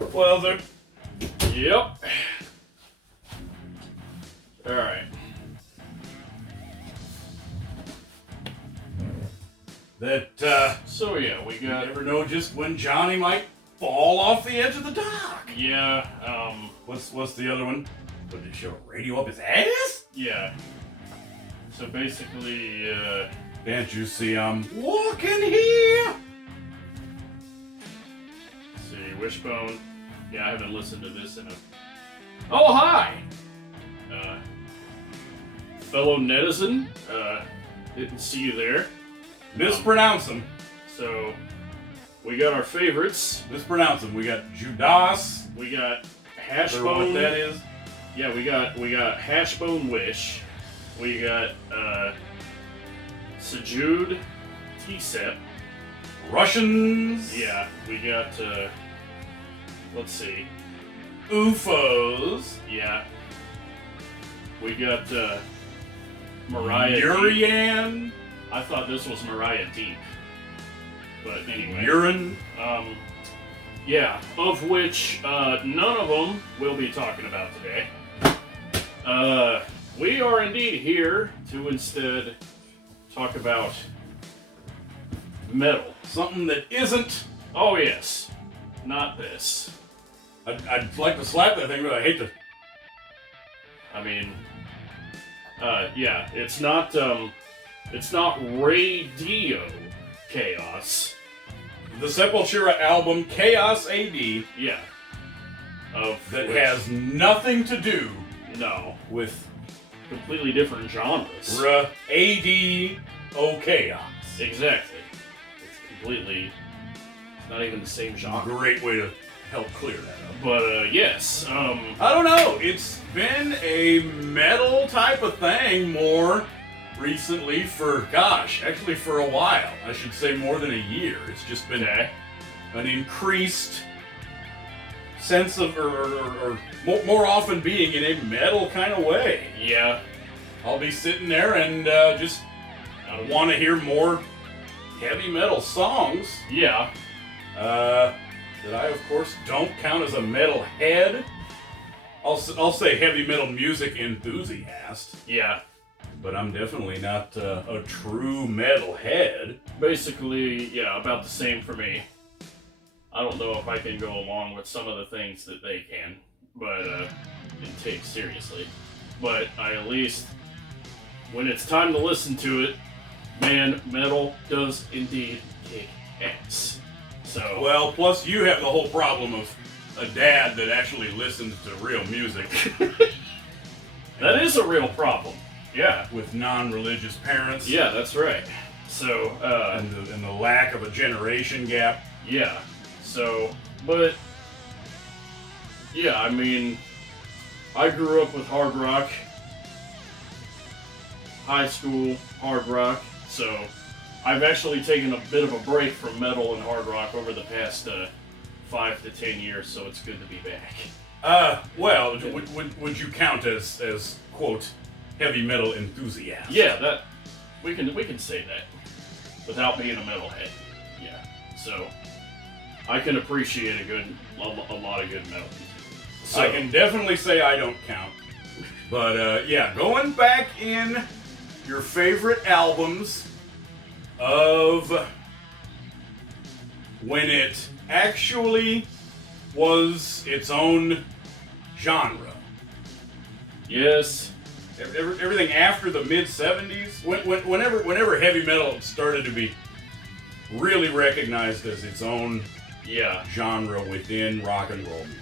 Well, there. Yep. Alright. So yeah, we You got... never know just when Johnny might fall off the edge of the dock. Yeah, What's the other one? What, did it show a radio up his ass? yeah. So basically, Can't you see I'm walking here? let's see, Wishbone. Yeah, I haven't listened to this in a... Oh, hi! Fellow netizen, didn't see you there. Mispronounce them. So, we got our favorites. Mispronounce them. We got Judas. We got Or what Hashbone. that is. Yeah, we got Hashbone Wish. We got Sajud T-Set. Russians. Yeah, we got let's see. UFOs. Yeah. We got Mariah Deep. Urian. I thought this was Mariah Deep. But anyway. Urine. Yeah, of which none of them we'll be talking about today. We are indeed here to instead talk about metal. Something that isn't. Oh yes, not this. I'd like to slap that thing, but I hate to. I mean, yeah, it's not radio chaos. The Sepultura album Chaos AD Yeah. Of that which- has nothing to do no with completely different genres. AD O Chaos. Exactly. It's completely not even the same genre. Great way to help clear that up. But yes, I don't know. It's been a metal type of thing more recently actually for a while. I should say more than a year. It's just been okay. an increased sense of, or more often being in a metal kind of way. Yeah. I'll be sitting there and just want to hear more heavy metal songs. Yeah. That I, of course, don't count as a metal head. I'll say heavy metal music enthusiast, Yeah. but I'm definitely not a true metal head. Basically, yeah, about the same for me. I don't know if I can go along with some of the things that they can, but and take seriously. But I at least, when it's time to listen to it, man, metal does indeed kick ass. So Well, plus you have the whole problem of a dad that actually listens to real music that is a real problem. Yeah. with non-religious parents. Yeah, that's right. So, And the lack of a generation gap. yeah. So, but, yeah, I mean, I grew up with hard rock, high school hard rock, so I've actually taken a bit of a break from metal and hard rock over the past 5 to 10 years, so it's good to be back. Well, would you count as quote heavy metal enthusiast? Yeah, that we can say that without being a metalhead. Yeah, so I can appreciate a lot of good metal. So, I can definitely say I don't count. But yeah, going back in your favorite albums of when it actually was its own genre. yes, Everything after the mid 70s, whenever heavy metal started to be really recognized as its own yeah, genre within rock and roll music.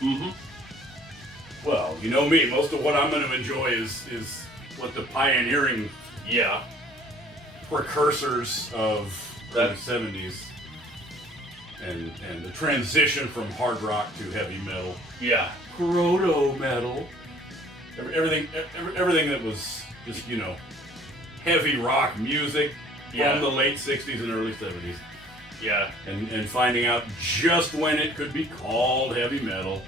mm-hmm, Well, you know me, most of what I'm going to enjoy is what the pioneering yeah, precursors of the 70s and the transition from hard rock to heavy metal. yeah, Proto metal. Everything that was just, heavy rock music Yeah. from the late 60s and early 70s. yeah, And finding out just when it could be called heavy metal.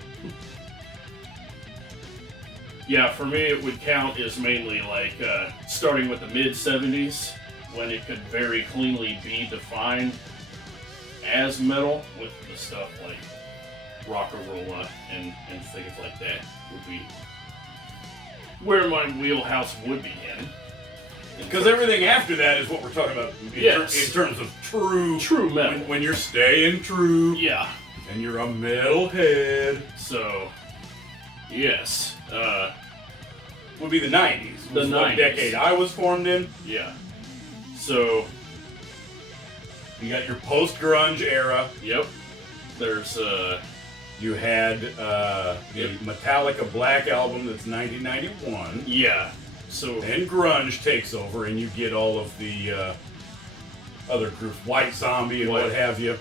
yeah. For me, it would count as mainly like starting with the mid '70s when it could very cleanly be defined as metal with the stuff like Rock-a-Rolla and things like that would be where my wheelhouse would be in. Because everything after that is what we're talking about in terms of true metal. When you're staying true. Yeah. And you're a metalhead. So, yes. Would be the 90s. The 90s. What decade I was formed in. Yeah. So, you got your post-grunge era. Yep. There's, You had the Metallica Black album that's 1991. Yeah. So then grunge takes over, and you get all of the other groups, White Zombie and what have you.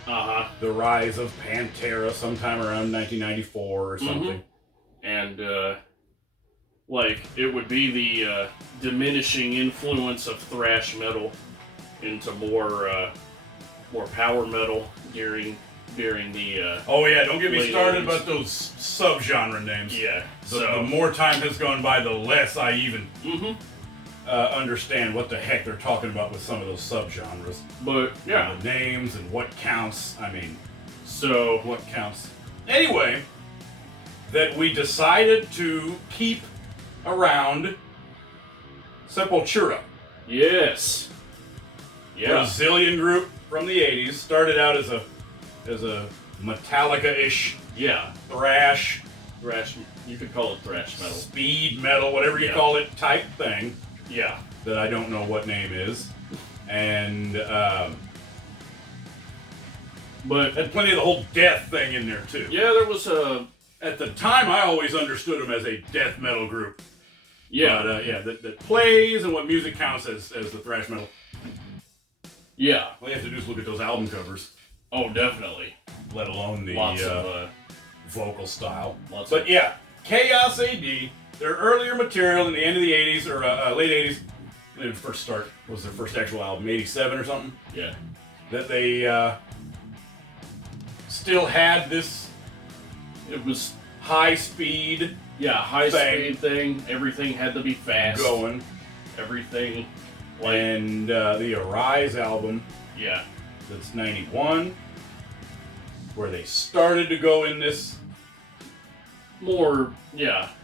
The rise of Pantera sometime around 1994 or something. And it would be the diminishing influence of thrash metal into more power metal during the oh yeah, don't get me started 80s. about those subgenre names. Yeah. The more time has gone by, the less I even understand what the heck they're talking about with some of those subgenres. But yeah, and the names and what counts. I mean, so what counts? Anyway, that we decided to keep around Sepultura. Yes. Yeah. Brazilian group from the 80s. Started out as a Metallica-ish thrash, you could call it thrash metal, speed metal, whatever you call it, type thing. Yeah. That I don't know what name is, and but had plenty of the whole death thing in there too. Yeah, there was a. At the time, I always understood them as a death metal group. Yeah. But, that plays and what music counts as the thrash metal. Yeah. All you have to do is look at those album covers. Oh, definitely. Let alone the lots of vocal style. But yeah, Chaos AD, their earlier material in the end of the 80s or late 80s, when it first start was their first actual album, 87 or something. Yeah. That they still had this. It was high speed. Yeah, high speed thing. Everything had to be fast. Going. Everything. And the Arise album. Yeah. That's 91. Where they started to go in this more,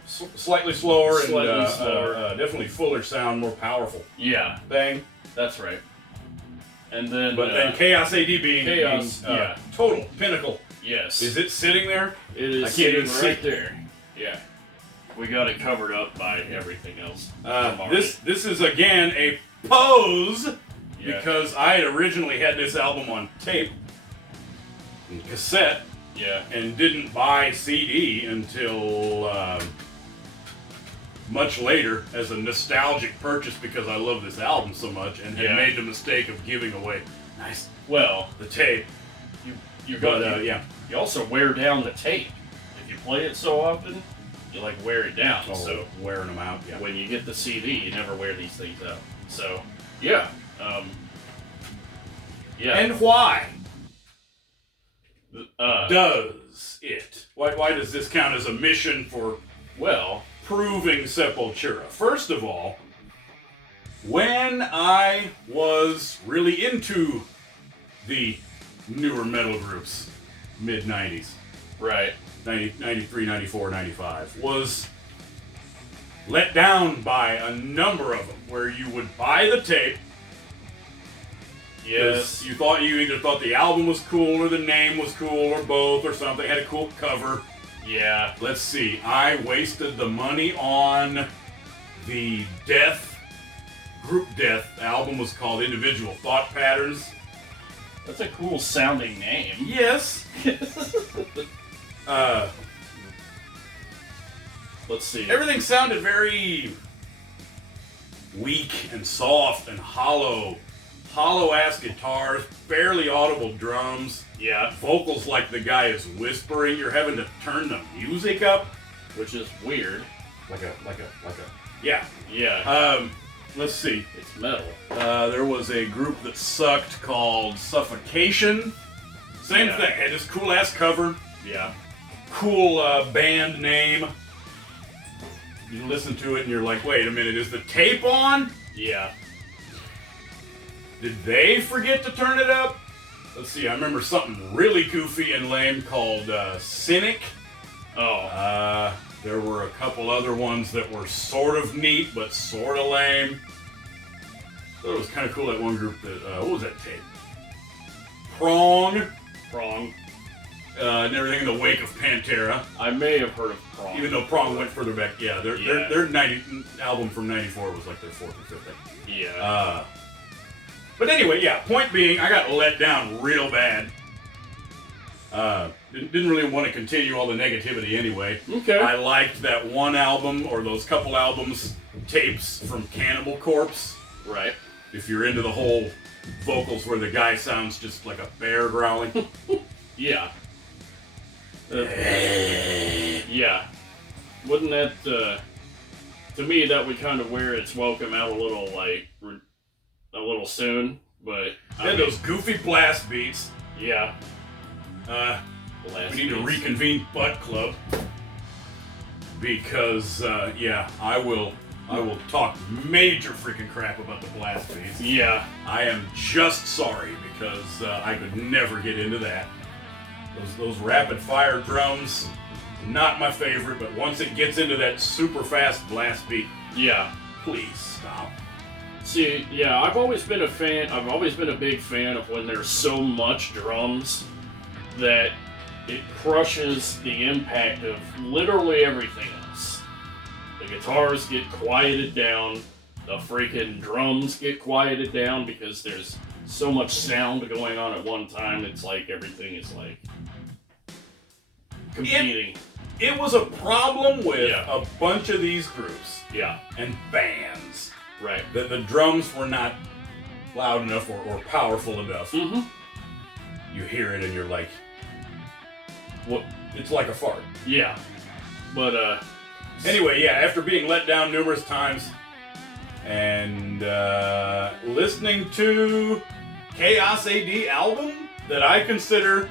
slightly slower and definitely fuller sound, more powerful. Yeah, thing. That's right. And then, then Chaos AD being total pinnacle. Yes. Is it sitting there? It is. I can't even see there. Yeah. We got it covered up by everything else. This is again a pose because I had originally had this album on tape. Cassette, and didn't buy CD until much later as a nostalgic purchase because I love this album so much and had made the mistake of giving away the tape. You also wear down the tape. If you play it so often, you wear it down. So wearing them out. Yeah. When you get the CD, you never wear these things out. So And why? Does it? Why does this count as a mission for, proving Sepultura? First of all, when I was really into the newer metal groups, mid-90s, right, 93, 94, 95, was let down by a number of them, where you would buy the tape. Yes. You either thought the album was cool or the name was cool or both or something. Had a cool cover. Yeah. Let's see. I wasted the money on the group death. The album was called Individual Thought Patterns. That's a cool sounding name. Yes. Let's see. Everything sounded very weak and soft and hollow. Hollow-ass guitars, barely audible drums. Yeah. Vocals like the guy is whispering. You're having to turn the music up. Which is weird. Yeah. Yeah. Let's see. It's metal. There was a group that sucked called Suffocation. Same thing. Had this cool-ass cover. Yeah. Cool band name. You listen to it and you're like, wait a minute, is the tape on? Yeah. Did they forget to turn it up? let's see, I remember something really goofy and lame called Cynic. Oh. There were a couple other ones that were sort of neat, but sort of lame. I thought it was kind of cool, that one group that, what was that tape? Prong. And everything in the wake of Pantera. I may have heard of Prong. Even though Prong went further back, yeah, their 90 album from '94 was like their fourth or fifth thing. Yeah. But anyway, yeah. Point being, I got let down real bad. Didn't really want to continue all the negativity anyway. Okay. I liked that one album or those couple albums, tapes from Cannibal Corpse. Right. If you're into the whole vocals where the guy sounds just like a bear growling. Yeah. Yeah. Wouldn't that, to me, that would kind of wear its welcome out a little, like, a little soon, but... Those goofy blast beats. Yeah. We need to reconvene Butt Club. Because, yeah, I will talk major freaking crap about the blast beats. Yeah. I am just sorry because I could never get into that. Those rapid fire drums, not my favorite, but once it gets into that super fast blast beat, yeah, please stop. See, yeah, I've always been a big fan of when there's so much drums that it crushes the impact of literally everything else. The guitars get quieted down, the freaking drums get quieted down because there's so much sound going on at one time. It's like everything is like competing. It was a problem with Yeah. a bunch of these groups Yeah, and bands. right. That the drums were not loud enough or powerful enough. Mm-hmm. You hear it and you're like, what? It's like a fart. Yeah, but Anyway, yeah, after being let down numerous times and listening to Chaos AD album that I consider,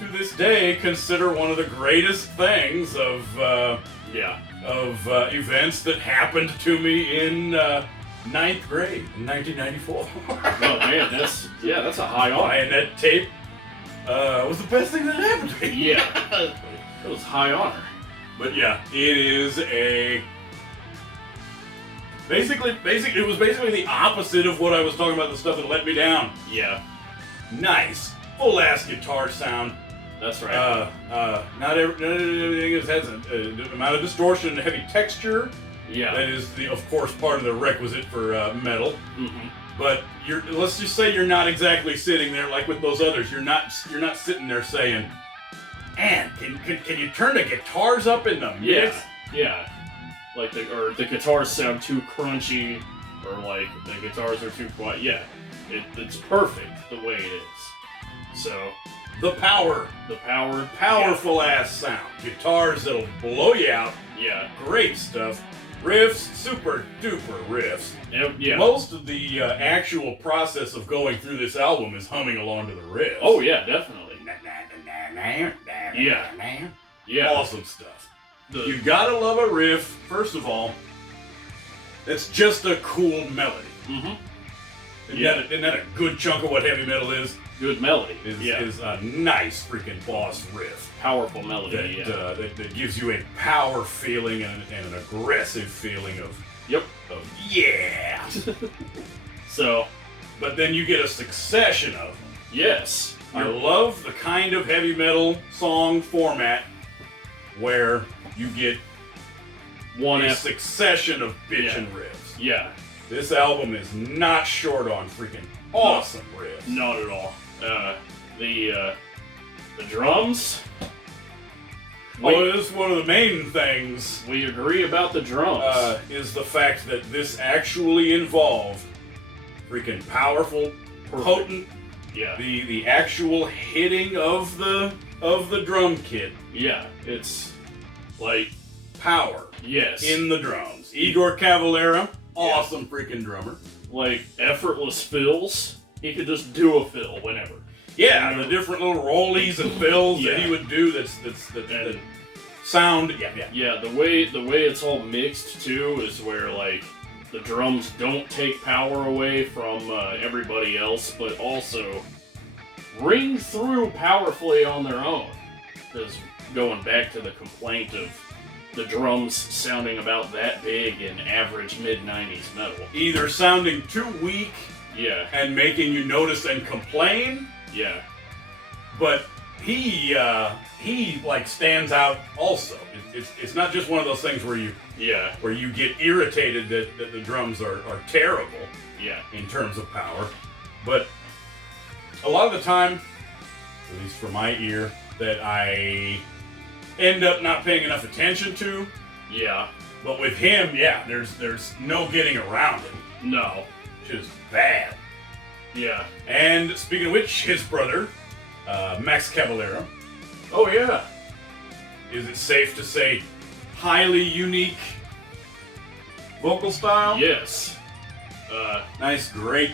to this day, one of the greatest things of yeah, events that happened to me in ninth grade in 1994. oh man, that's a high honor. Buying that tape was the best thing that happened to me. Yeah, that was high honor. But yeah, it is basically it was basically the opposite of what I was talking about, the stuff that let me down. Yeah, Nice, full ass guitar sound. that's right. Not everything has an amount of distortion and heavy texture. Yeah. That is of course part of the requisite for metal. Mm-hmm. But let's just say you're not exactly sitting there like with those others. You're not sitting there saying, "Man, can you turn the guitars up in the mix?" Yeah. Like the guitars sound too crunchy, or like the guitars are too quiet. Yeah, it's perfect the way it is. So The power, powerful ass sound, guitars that'll blow you out. Yeah. Great stuff. Riffs, super duper riffs. Yeah. Most of the actual process of going through this album is humming along to the riffs. Oh yeah, definitely. Yeah. Awesome stuff. You gotta love a riff, first of all, that's just a cool melody. Mm-hmm. Isn't that a good chunk of what heavy metal is? Good melody. Is a nice freaking boss riff. Powerful melody, that gives you a power feeling and an aggressive feeling of Yep. yeah. So, but then you get a succession of them. yes. I love the kind of heavy metal song format where you get a succession of bitchin' riffs. Yeah. This album is not short on freaking awesome riffs. Not at all. The drums. Well, this is one of the main things. We agree about the drums. Is the fact that this actually involved freaking powerful, potent. Yeah. The actual hitting of the drum kit. Yeah. It's like power. Yes. In the drums. Igor Cavalera, awesome freaking drummer. Like effortless fills. He could just do a fill whenever. Yeah, the different little rollies and fills that he would do that sound. Yeah, the way it's all mixed too is where like the drums don't take power away from everybody else, but also ring through powerfully on their own. Because going back to the complaint of the drums sounding about that big in average mid-90s metal. Either sounding too weak Yeah, and making you notice and complain, yeah, but he like stands out also. It's not just one of those things where you get irritated that the drums are terrible yeah. in terms of power, but a lot of the time, at least for my ear, that I end up not paying enough attention to. Yeah. But with him, yeah, there's no getting around it. No. Just bad. Yeah. And speaking of which, his brother, Max Cavalera. Oh, yeah. Is it safe to say highly unique vocal style? Yes. Nice, great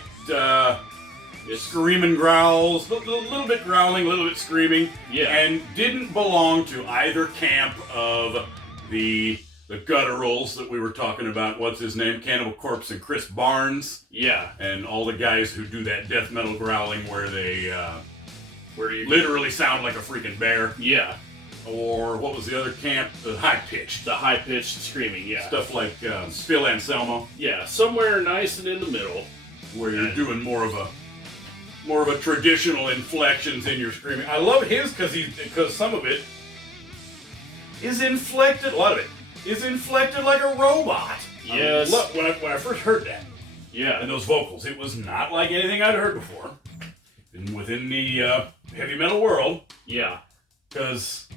screaming growls, a little bit growling, a little bit screaming. Yeah. And didn't belong to either camp of the gutturals that we were talking about. What's his name? Cannibal Corpse and Chris Barnes. Yeah. And all the guys who do that death metal growling where they literally sound like a freaking bear. Yeah. Or what was the other camp? The high-pitched. The high-pitched screaming, yeah. Stuff like Phil Anselmo. Yeah, somewhere nice and in the middle. Where you're doing more of a traditional inflections in your screaming. I love his because some of it is inflected. A lot of it is inflected like a robot. Yes. When I first heard that. Yeah. And those vocals, it was not like anything I'd heard before. Within the heavy metal world. Yeah. Because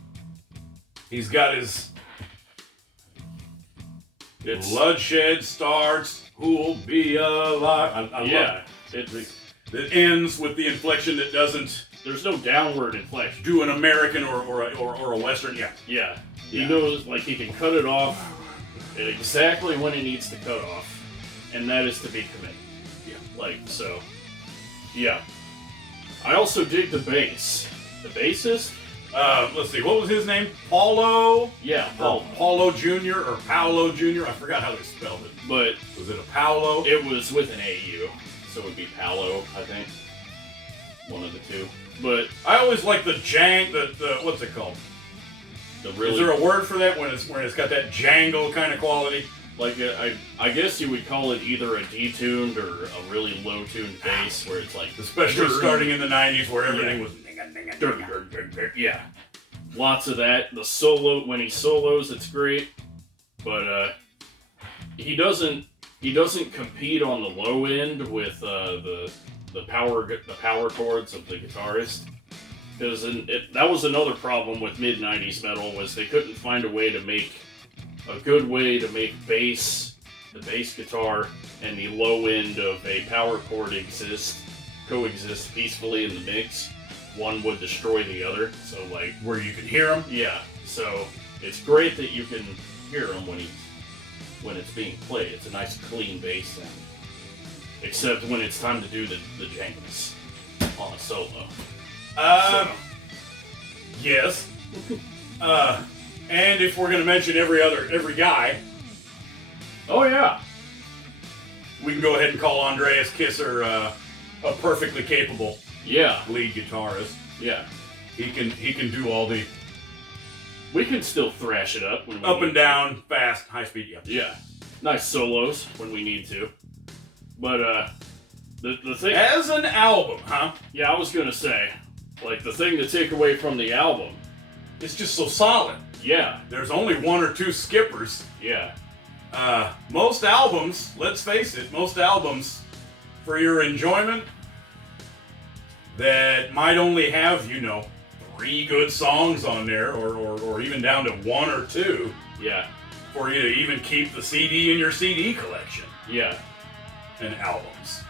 he's got his bloodshed starts, who'll be alive. I love it. That ends with the inflection that doesn't. There's no downward inflection. Do an American or a Western, yeah. Yeah. He knows, like, he can cut it off at exactly when he needs to cut off, and that is to be committed. Yeah. Like, so, yeah. I also dig the bass. The bassist? Let's see, what was his name? Paulo? Yeah, Paulo Jr. or Paolo Jr. I forgot how they spelled it. But was it a Paolo? It was with an AU, so it would be Paolo, I think. One of the two. But I always like the what's it called? Is there a word for that when it's got that jangle kind of quality? Like I guess you would call it either a detuned or a really low-tuned bass, where it's like especially starting in the '90s where everything was. Yeah, lots of that. The solo when he solos, it's great, but he doesn't compete on the low end with the power chords of the guitarist. Because that was another problem with mid '90s metal, was they couldn't find a way to make a good way to make the bass guitar and the low end of a power chord coexist peacefully in the mix. One would destroy the other, so like where you could hear them. Yeah, so it's great that you can hear them when it's being played. It's a nice clean bass sound, except when it's time to do the jangles on a solo. Yes. And if we're gonna mention every guy, oh yeah, we can go ahead and call Andreas Kisser a perfectly capable lead guitarist. Yeah, he can do all the. We can still thrash it up when we up and down, fast, high speed. Yeah. Yeah, nice solos when we need to. But the thing as an album, huh? Yeah, I was gonna say, like the thing to take away from the album, it's just so solid. Yeah, there's only one or two skippers. Yeah. Most albums, let's face it, for your enjoyment, that might only have, 3 good songs on there, or even down to 1 or 2. Yeah. For you to even keep the CD in your CD collection. Yeah. And albums.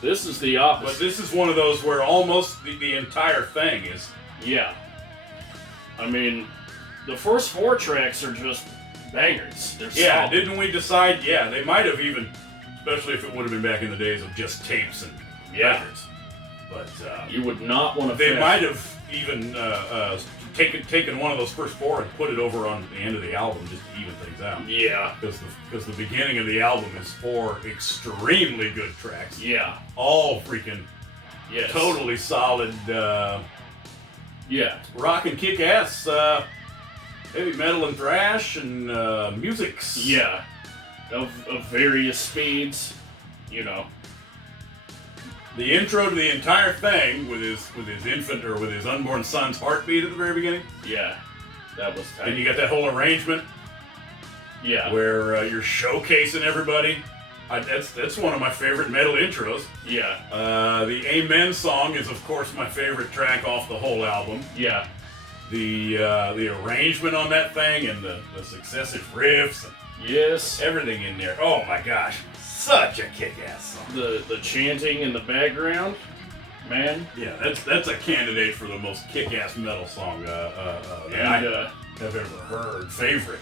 This is the opposite. But this is one of those where almost the entire thing is. Yeah. I mean, the first 4 tracks are just bangers. They're solid. Didn't we decide? Yeah, they might have even, especially if it would have been back in the days of just tapes and records. But you would not want to. They might have even taken one of those first 4 and put it over on the end of the album just to even things out. Yeah. Because the beginning of the album is 4 extremely good tracks. Yeah. All freaking Yes. Totally solid. Yeah. Rock and kick-ass. Heavy metal and thrash and musics. Yeah. Of various speeds. You know. The intro to the entire thing with his infant or with his unborn son's heartbeat at the very beginning. Yeah. That was tight. And you got that whole arrangement. Yeah. Where you're showcasing everybody. That's one of my favorite metal intros. Yeah. The Amen song is, of course, my favorite track off the whole album. Yeah. The arrangement on that thing and the successive riffs. And yes. everything in there. Oh my gosh. Such a kick-ass song. The chanting in the background, man. Yeah, that's a candidate for the most kick-ass metal song that I have ever heard. Favorite.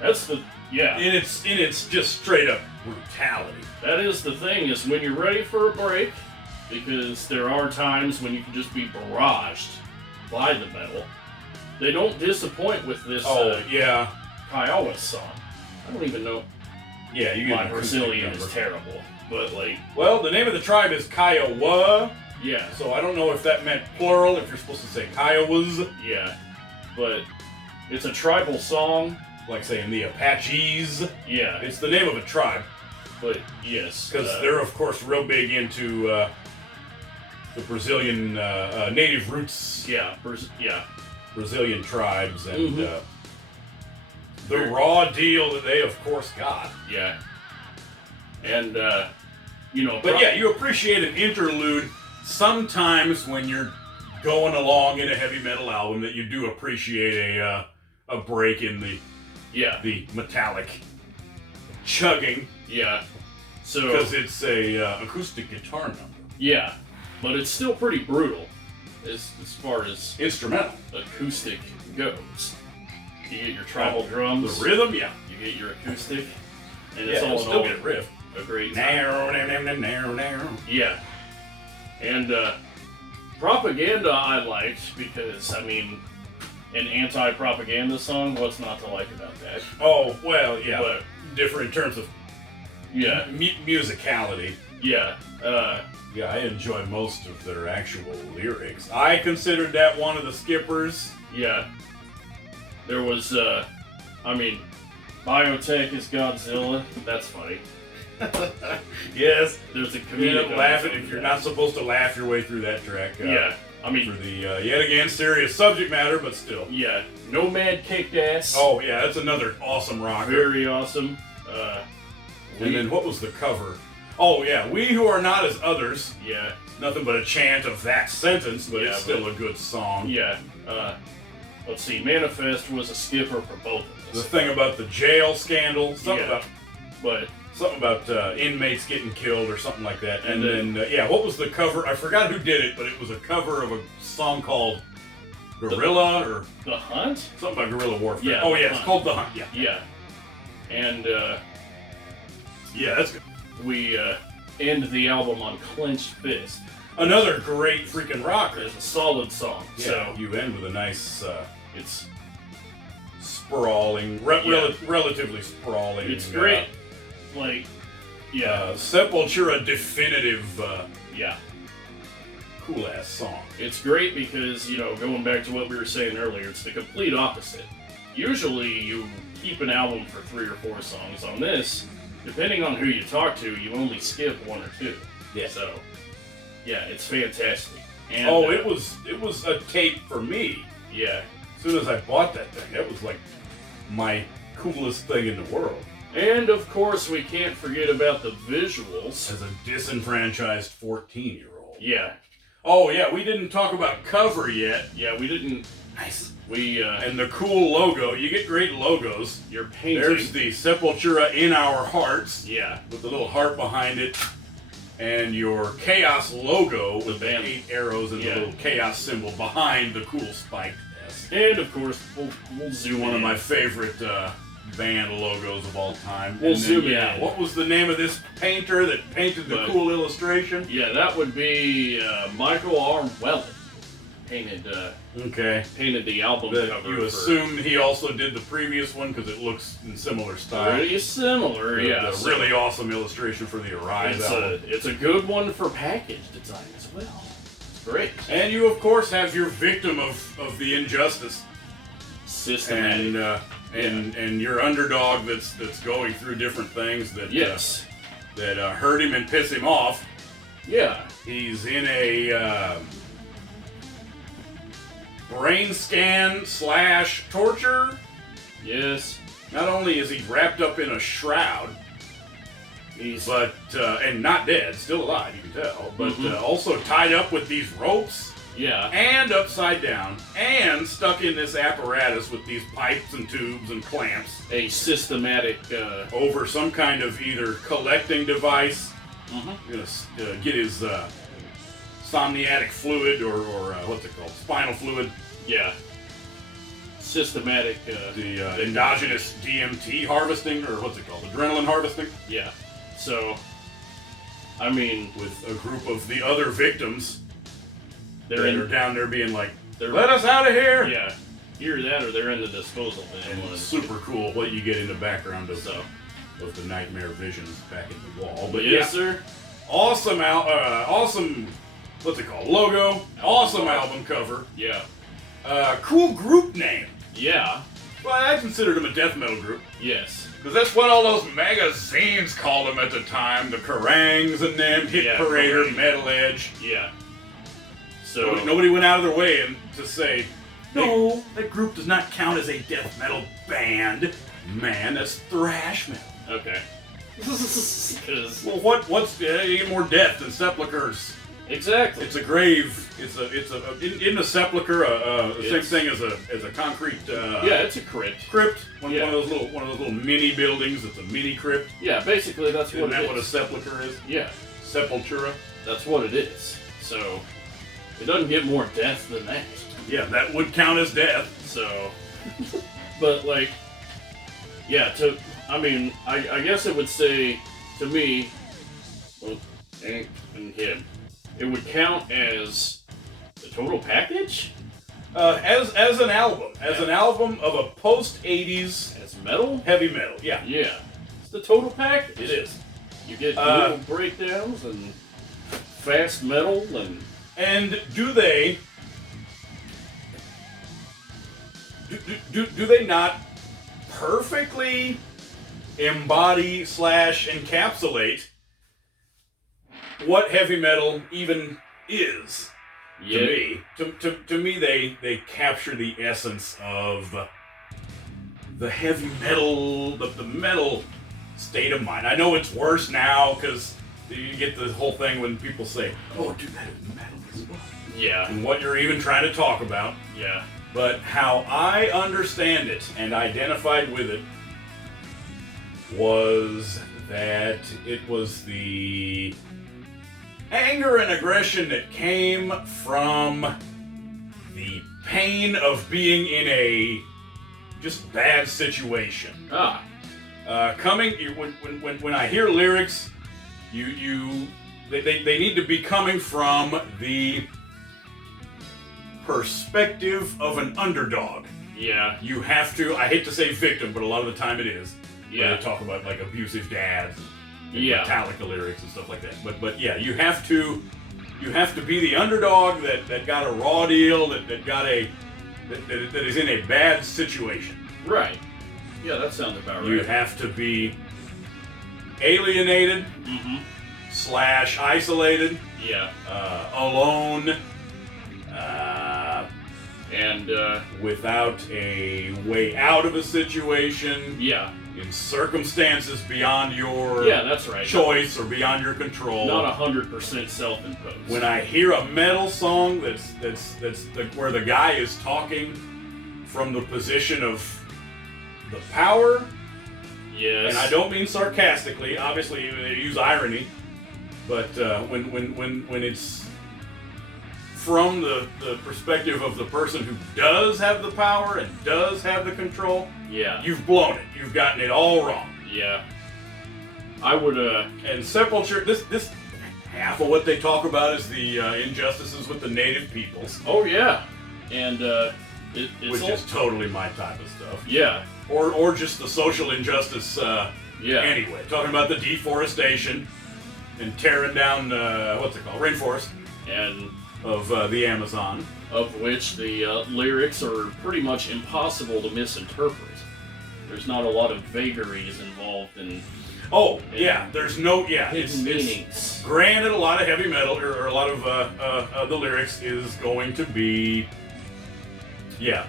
That's the In its just straight up brutality. That is the thing, is when you're ready for a break, because there are times when you can just be barraged by the metal. They don't disappoint with this yeah. Kiowa song. I don't even know. Yeah, you get My an Brazilian acoustic is number. terrible. But like, Well, the name of the tribe is Kiowa, yeah, so I don't know if that meant plural, if you're supposed to say Kiowas, yeah. But it's a tribal song. like saying the Apaches. Yeah. It's the name of a tribe, But yes. because they're, of course, real big into the Brazilian native roots, Yeah. Brazilian tribes, and Mhm. the raw deal that they, of course, got. Yeah. And But yeah, you appreciate an interlude sometimes when you're going along in a heavy metal album, that you do appreciate a break in the metallic chugging, Yeah. So because it's a acoustic guitar number. yeah, but it's still pretty brutal as far as Instrumental. acoustic goes. You get your tribal The drums, rhythm, yeah. you get your acoustic, and Yeah, it's all it'll in still all get riff. a great time. Narrow. Yeah. And Propaganda I liked because, I mean, an anti-propaganda song, what's not to like about that? Oh, well, yeah. But, Different in terms of yeah, musicality. yeah, Yeah, I enjoy most of their actual lyrics. I considered that one of the skippers. yeah. There was, Biotech is Godzilla. That's funny. Yes. There's a You comedic end up laughing undertone if to you're that. not supposed to laugh your way through that track. Yeah, I For mean, the yet again serious subject matter, but still. yeah. Nomad kicked ass. Oh yeah, that's another awesome rocker. Very awesome. And then what was the cover? Oh yeah, We Who Are Not As Others. Yeah, Nothing but a chant of that sentence, but Yeah, it's still a good song. yeah. Let's see. Manifest was a skipper for both of The us. thing about the jail scandal, something Yeah. about But inmates getting killed or something like that. And And then yeah, what was the cover? I forgot who did it, but it was a cover of a song called Gorilla or The Hunt? something about guerrilla warfare. Yeah, Oh The yeah, it's Hunt. called The Hunt. Yeah. Yeah. And Yeah, that's good. we end the album on Clenched Fist. Another great freaking rocker. It's a solid song. Yeah, So you end with a nice it's sprawling, Yeah. relatively sprawling. it's great. Like, yeah, Sepultura definitive, yeah. cool ass song. It's great because, going back to what we were saying earlier, it's the complete opposite. Usually you keep an album for 3 or 4 songs. On this, depending on who you talk to, you only skip 1 or 2. Yeah. So, yeah, it's fantastic. And, it was a tape for me. Yeah. As soon as I bought that thing, that was like my coolest thing in the world. And, of course, we can't forget about the visuals. As a disenfranchised 14-year-old. Yeah. Oh yeah, we didn't talk about cover yet. Yeah, we didn't... Nice. We, And the cool logo. You get great logos. you're painting... There's the Sepultura in our hearts. Yeah. With the little heart behind it, and your Chaos logo with the band. 8 arrows and Yeah. the little Chaos symbol behind the cool spiked S. And, of course, we'll zoom One in. of my favorite band logos of all time. We'll And then, zoom yeah, in. what was the name of this painter that painted the But- cool illustration? Yeah, that would be Michael R. Wellen. painted Okay. painted the album That cover. you for assume he also did the previous one because it looks in similar style. pretty similar, yeah. The really awesome illustration for the Arise album. It's a good one for package design as well. It's great. And you, of course, have your victim of the injustice. Systematic. And your underdog that's going through different things that Yes. that hurt him and piss him off. Yeah. He's in a brain scan / torture. Yes. Not only is he wrapped up in a shroud, but and not dead, still alive, you can tell, but also tied up with these ropes. Yeah. And upside down, and stuck in this apparatus with these pipes and tubes and clamps. A systematic. Over some kind of either collecting device. Gonna get his somniatic fluid or what's it called? Spinal fluid. Yeah. Systematic. The endogenous DMT harvesting, or what's it called? Adrenaline harvesting. Yeah. So, I mean, With a group of the other victims. they're down there being like, they're let us out of here! Yeah. Either that or they're in the disposal bin. And it's super cool what you get in the background of the nightmare visions back in the wall. But yes, sir. Awesome, awesome, what's it called? Logo. Awesome album cover. Yeah. Cool group name. Yeah. Well, I considered them a death metal group. Yes. Because that's what all those magazines called them at the time. The Kerrangs and them, Hit Parader, Metal Edge. Yeah. So Nobody went out of their way to say, no, that group does not count as a death metal band. Man, that's thrash metal. Okay. Well, what's you get more death than sepulchers? Exactly. It's a grave. It's in the sepulcher. The same thing as a concrete. Yeah, it's a crypt. Crypt. One of those little mini buildings. It's a mini crypt. Yeah, basically that's what Isn't it that is. what a sepulcher is? Yeah, Sepultura. that's what it is. So it doesn't get more death than that. Yeah, that would count as death. So, but like, yeah. I guess it would say to me, well, Hank and him, it would count as the total package. As an album, an album of a post '80s As metal. heavy metal. Yeah, Yeah, it's the total package. it is. You get little breakdowns and fast metal and. And do they do they not perfectly embody / encapsulate what heavy metal even is? Yeah. To me, they capture the essence of the heavy metal, the metal state of mind. I know it's worse now because you get the whole thing when people say, "Oh, dude, that is metal as well," Yeah. and what you're even trying to talk about. Yeah. But how I understand it and identified with it was that it was the anger and aggression that came from the pain of being in a just bad situation. Ah. When I hear lyrics, they need to be coming from the perspective of an underdog. Yeah. You have to, I hate to say victim, but a lot of the time it is. Yeah. Where they talk about like abusive dads and Yeah. Metallica lyrics and stuff like that. But yeah, you have to be the underdog that got a raw deal, that is in a bad situation. Right. Yeah, that sounds about right. You have to be alienated Mm-hmm. / isolated, Yeah. alone, And without a way out of a situation, yeah. in circumstances beyond your Yeah, that's right. choice or beyond your control. Not 100% self-imposed. When I hear a metal song where the guy is talking from the position of the power, Yes. and I don't mean sarcastically. Obviously, they use irony, but when it's from the perspective of the person who does have the power and does have the control, Yeah. you've blown it. You've gotten it all wrong. Yeah. I would And Sepultura, this half of what they talk about is the injustices with the native peoples, Oh yeah, and it's which is totally my type of stuff. yeah, Or just the social injustice. yeah, Anyway, talking about the deforestation and tearing down what's it called, rainforest and of the Amazon. of which the lyrics are pretty much impossible to misinterpret. There's not a lot of vagaries involved in Oh yeah, there's no hidden meanings. Granted, a lot of heavy metal or a lot of the lyrics is going to be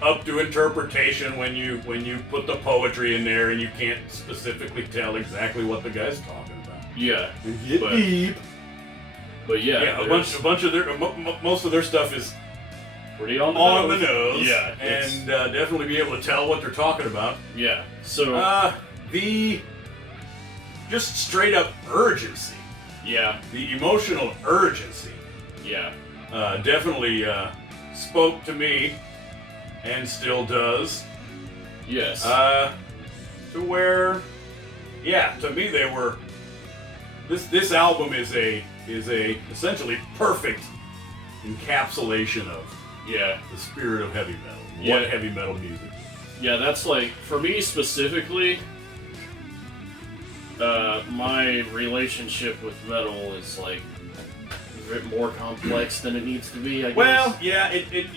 up to interpretation when you put the poetry in there and you can't specifically tell exactly what the guy's talking about. Yeah, Get but, deep. But yeah, a bunch of their most of their stuff is pretty on the nose. Yeah, and definitely be able to tell what they're talking about. Yeah, so the just straight up urgency. yeah, The emotional urgency yeah, definitely spoke to me and still does. yes, To where, to me they were. This album is a essentially perfect encapsulation of yeah, the spirit of heavy metal. Yeah. What heavy metal music is. yeah. That's like for me specifically. My relationship with metal is like a bit more complex than it needs to be, I guess. Well, yeah,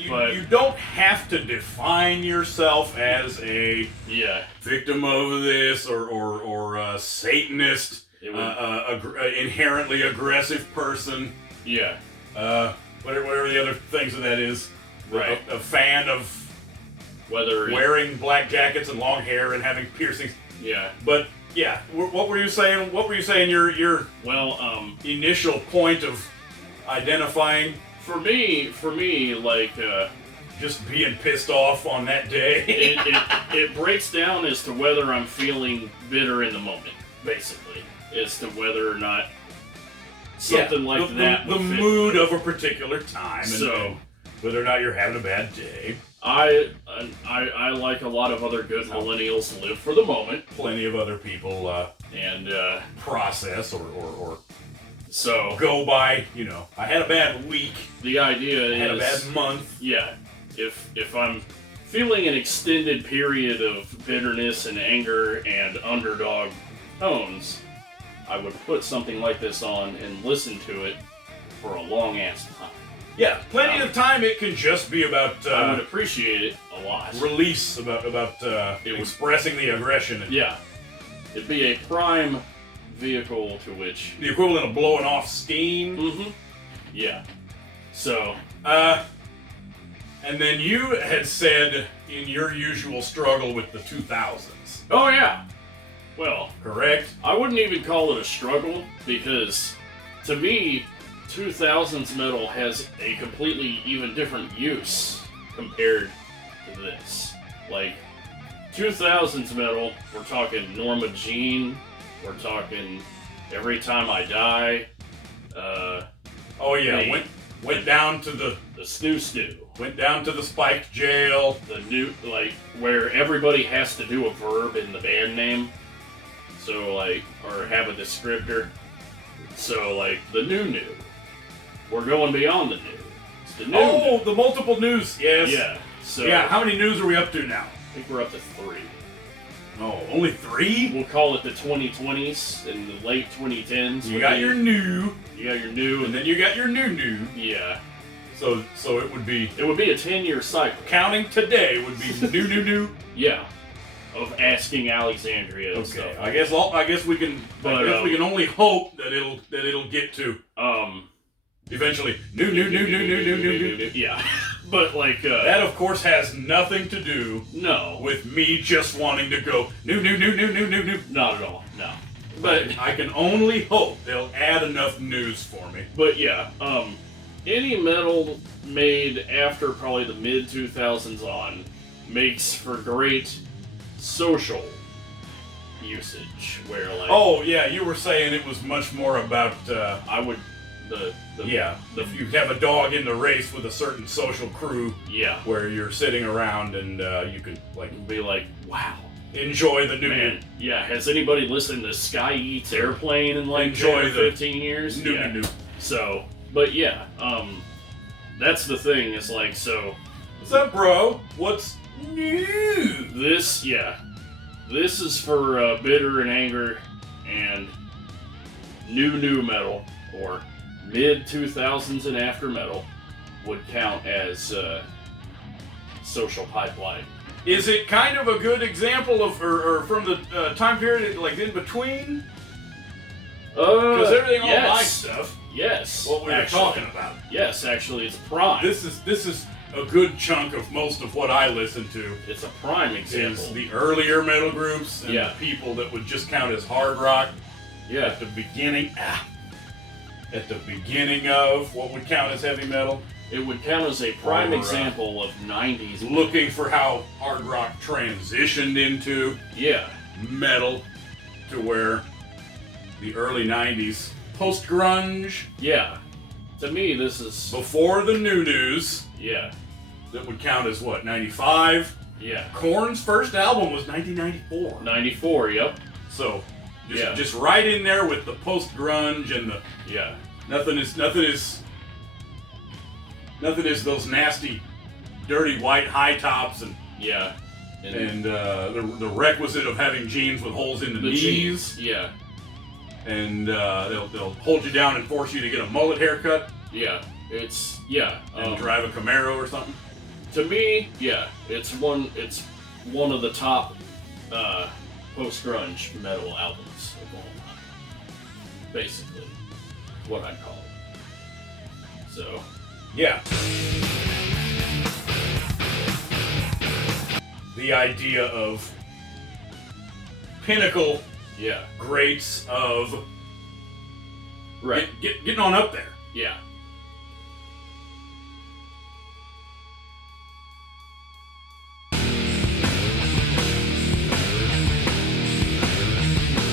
But- you don't have to define yourself as a yeah, victim of this or a Satanist, it would, inherently aggressive person, yeah, whatever the other things of that is. Right. A fan of whether it- wearing black jackets and long hair and having piercings. yeah. But yeah, what were you saying? What were you saying? Your Well, initial point of identifying for me, like just being pissed off on that day. it breaks down as to whether I'm feeling bitter in the moment, basically, as to whether or not something like that. The would fit. mood of a particular time, and So whether or not you're having a bad day. I like a lot of other good millennials live for the moment, Plenty of other people and process or so go by. I had a bad week. the idea I had a is, bad month. yeah, if I'm feeling an extended period of bitterness and anger and underdog tones, I would put something like this on and listen to it for a long ass time. Yeah, plenty of time. It can just be about I would appreciate it a lot. release, about It would- expressing the aggression. Yeah, it'd be a prime vehicle to which. The equivalent of blowing off steam. Mm-hmm. Yeah. So And then you had said in your usual struggle with the 2000s, oh yeah. Well, correct? I wouldn't even call it a struggle because, to me, 2000s metal has a completely even different use compared to this. Like, 2000s metal, we're talking Norma Jean, we're talking Every Time I Die, Oh yeah, Hey. went down to the Went down to the spiked jail. the new, like, where everybody has to do a verb in the band name. So, like, or have a descriptor. So, like, the new. We're going beyond the new. It's the new. Oh, the multiple news. Yes. Yeah. So, Yeah. How many news are we up to now? I think we're up to 3. Oh, only 3. We'll call it the 2020s and the late 2010s. You got your new, You got your new, and then you got your new. yeah. So it would be It would be a 10-year cycle. counting today would be new. Yeah. Of asking Alexandria and Okay. stuff. I guess we can. But, I guess we can only hope that it'll get to eventually new. Yeah. But, like, That, of course, has nothing to do no. with me just wanting to go new. Not at all. No. But, I can only hope they'll add enough news for me. but yeah, any metal made after probably the mid 2000s on makes for great social usage. Where like, Oh yeah, you were saying it was much more about I would the if you have a dog in the race with a certain social crew yeah where you're sitting around and you could like be like, wow, enjoy the new man, yeah. Has anybody listened to Sky Eats Airplane in like Enjoy 10 or the 15 years? new Yeah. So, but yeah, that's the thing. Is like so. What's up, bro? What's new? This is for bitter and anger and new metal or mid 2000s and after metal would count as social pipeline. Is it kind of a good example of, or from the time period like in between? Because everything, all my stuff. Yes. What we were talking about. Yes, actually, it's prime. This is a good chunk of most of what I listen to. It's a prime example. Is the earlier metal groups and the people that would just count as hard rock. Yeah. At the beginning. At the beginning of what would count as heavy metal. It would count as a prime example of 90s. Looking for how hard rock transitioned into metal to where the early 90s, post-grunge. Yeah. To me, this is... Before the new news. Yeah. That would count as what, 95? Yeah. Korn's first album was 1994. 94, yep. So, just right in there with the post-grunge and the... Yeah. Nothing is those nasty, dirty white high tops and the requisite of having jeans with holes in the knees. Jeans. Yeah. And they'll hold you down and force you to get a mullet haircut. Yeah. It's and drive a Camaro or something. To me, it's one of the top post grunge metal albums of all time. Basically, what I'd call it. So. Yeah. The idea of pinnacle greats of getting on up there. Yeah.